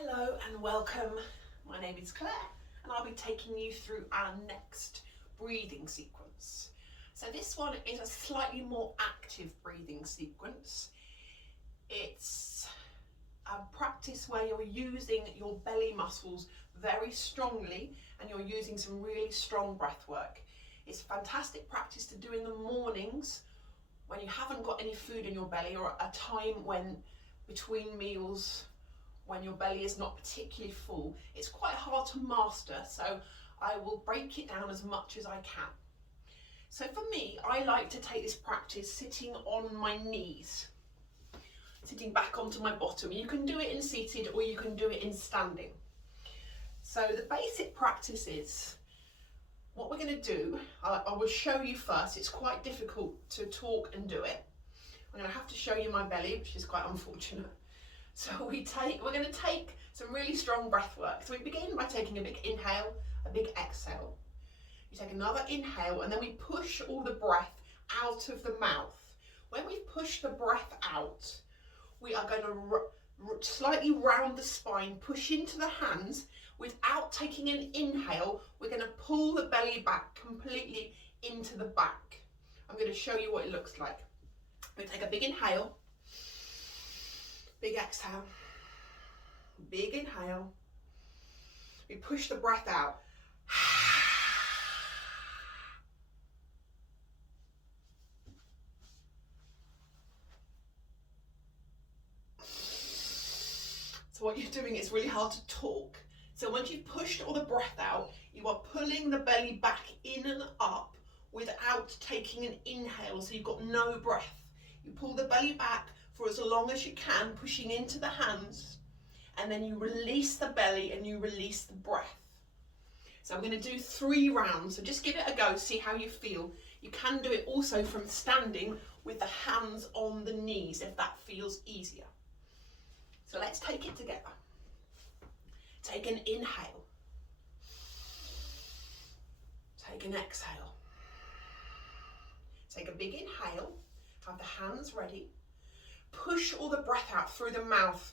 Hello and welcome. My name is Claire and I'll be taking you through our next breathing sequence. So this one is a slightly more active breathing sequence. It's a practice where you're using your belly muscles very strongly and you're using some really strong breath work. It's a fantastic practice to do in the mornings when you haven't got any food in your belly, or a time when between meals, when your belly is not particularly full. It's quite hard to master, so I will break it down as much as I can. So for me, I like to take this practice sitting on my knees, sitting back onto my bottom. You can do it in seated or you can do it in standing. So the basic practice is, what we're going to do, I will show you first. It's quite difficult to talk and do it. I'm going to have to show you my belly, which is quite unfortunate. So we're going to take some really strong breath work. So we begin by taking a big inhale, a big exhale. You take another inhale and then we push all the breath out of the mouth. When we push the breath out, we are going to slightly round the spine, push into the hands. Without taking an inhale, we're going to pull the belly back completely into the back. I'm going to show you what it looks like. We take a big inhale, big exhale, big inhale. We push the breath out. So what you're doing is really hard to talk. So once you've pushed all the breath out, you are pulling the belly back in and up without taking an inhale, so you've got no breath. You pull the belly back for as long as you can, pushing into the hands, and then you release the belly and you release the breath. So I'm going to do 3 rounds, so just give it a go, see how you feel. You can do it also from standing with the hands on the knees if that feels easier. So let's take it together. Take an inhale. Take an exhale. Take a big inhale. Have the hands ready. Push all the breath out through the mouth.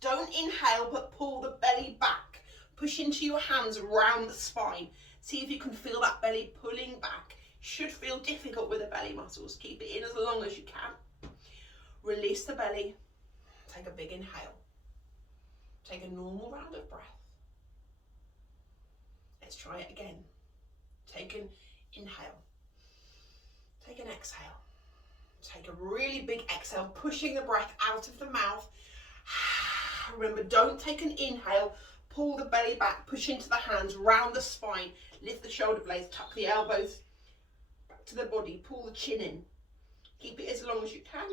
Don't inhale, but pull the belly back. Push into your hands around the spine. See if you can feel that belly pulling back. Should feel difficult with the belly muscles. Keep it in as long as you can. Release the belly. Take a big inhale. Take a normal round of breath. Let's try it again. Take an inhale. Take an exhale. Take a really big exhale, pushing the breath out of the mouth. Remember, don't take an inhale. Pull the belly back, push into the hands, round the spine, lift the shoulder blades, tuck the elbows back to the body, pull the chin in. Keep it as long as you can.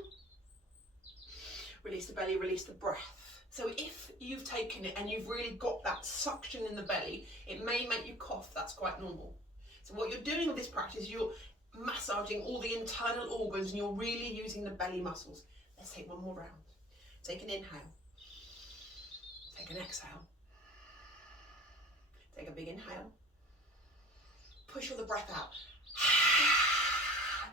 Release the belly, release the breath. So if you've taken it and you've really got that suction in the belly, it may make you cough. That's quite normal. So what you're doing with this practice, you're massaging all the internal organs and you're really using the belly muscles. Let's take one more round. Take an inhale. Take an exhale. Take a big inhale. Push all the breath out.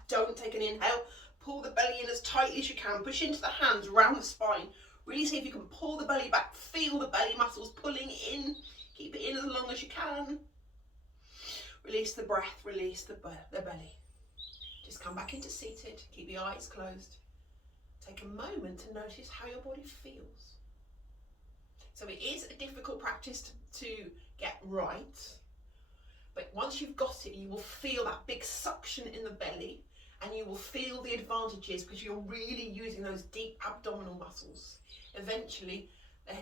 Don't take an inhale. Pull the belly in as tightly as you can. Push into the hands, round the spine. Really see if you can pull the belly back. Feel the belly muscles pulling in. Keep it in as long as you can. Release the breath, release the belly. Just come back into seated. Keep your eyes closed. Take a moment to notice how your body feels. So it is a difficult practice to get right. But once you've got it, you will feel that big suction in the belly. And you will feel the advantages because you're really using those deep abdominal muscles. Eventually,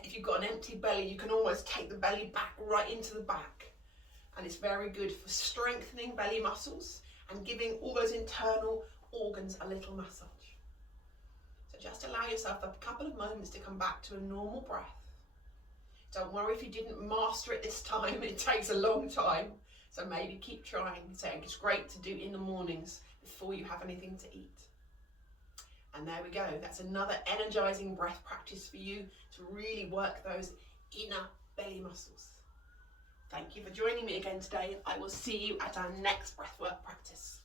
if you've got an empty belly, you can almost take the belly back right into the back. And it's very good for strengthening belly muscles and giving all those internal organs a little massage. So just allow yourself a couple of moments to come back to a normal breath. Don't worry if you didn't master it this time, it takes a long time. So maybe keep trying. So it's great to do in the mornings before you have anything to eat. And there we go. That's another energizing breath practice for you to really work those inner belly muscles. Thank you for joining me again today. I will see you at our next breathwork practice.